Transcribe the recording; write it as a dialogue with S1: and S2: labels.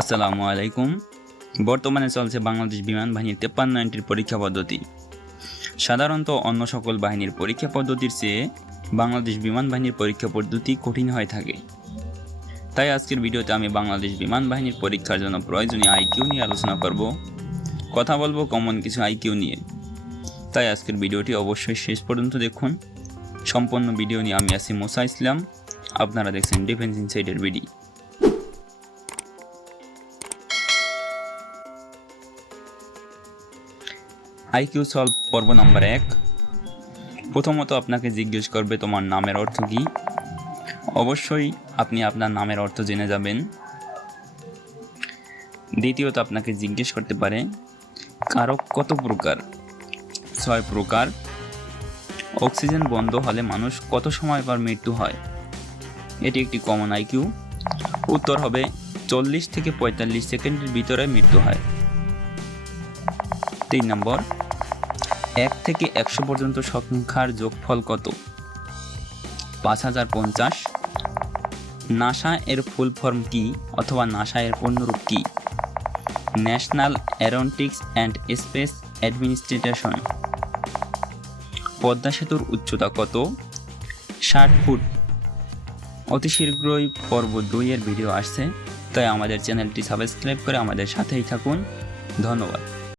S1: আসসালামু আলাইকুম। বর্তমানে চলছে বাংলাদেশ বিমান বাহিনীর তেপ্পান্ন এন্ট্রির পরীক্ষা পদ্ধতি। সাধারণত অন্য সকল বাহিনীর পরীক্ষা পদ্ধতির চেয়ে বাংলাদেশ বিমান বাহিনীর পরীক্ষা পদ্ধতি কঠিন হয়ে থাকে। তাই আজকের ভিডিওতে আমি বাংলাদেশ বিমান বাহিনীর পরীক্ষার জন্য প্রয়োজনীয় আইকিউ নিয়ে আলোচনা করব। কথা বলব কমন কিছু আইকিউ নিয়ে। তাই আজকের ভিডিওটি অবশ্যই শেষ পর্যন্ত দেখুন। সম্পূর্ণ ভিডিও নিয়ে আমি আছি মোসা ইসলাম। আপনারা দেখছেন ডিফেন্স ইনসাইডের ভিডিও আইকিউ সলভ পর্ব নাম্বার এক। প্রথমত আপনাকে জিজ্ঞেস করবে তোমার নামের অর্থ কী। অবশ্যই আপনি আপনার নামের অর্থ জেনে যাবেন। দ্বিতীয়ত আপনাকে জিজ্ঞেস করতে পারে কারক কত প্রকার? ছয় প্রকার। অক্সিজেন বন্ধ হলে মানুষ কত সময় পর মৃত্যু হয়? এটি একটি কমন আইকিউ। উত্তর হবে, চল্লিশ থেকে পঁয়তাল্লিশ সেকেন্ডের ভিতরে মৃত্যু হয়। তিন নম্বর এক থেকে একশো পর্যন্ত সংখ্যার যোগফল কত? পাঁচ হাজার পঞ্চাশ। নাসা এর ফুল ফর্ম কি অথবা নাসা এর পূর্ণরূপ কি? National aeronautics and space administration Padma সেতুর উচ্চতা কত? ষাট ফুট। অতি শীঘ্রই পর্ব দুইয়ের ভিডিও আসছে, তাই আমাদের চ্যানেলটি সাবস্ক্রাইব করে আমাদের সাথেই থাকুন। ধন্যবাদ।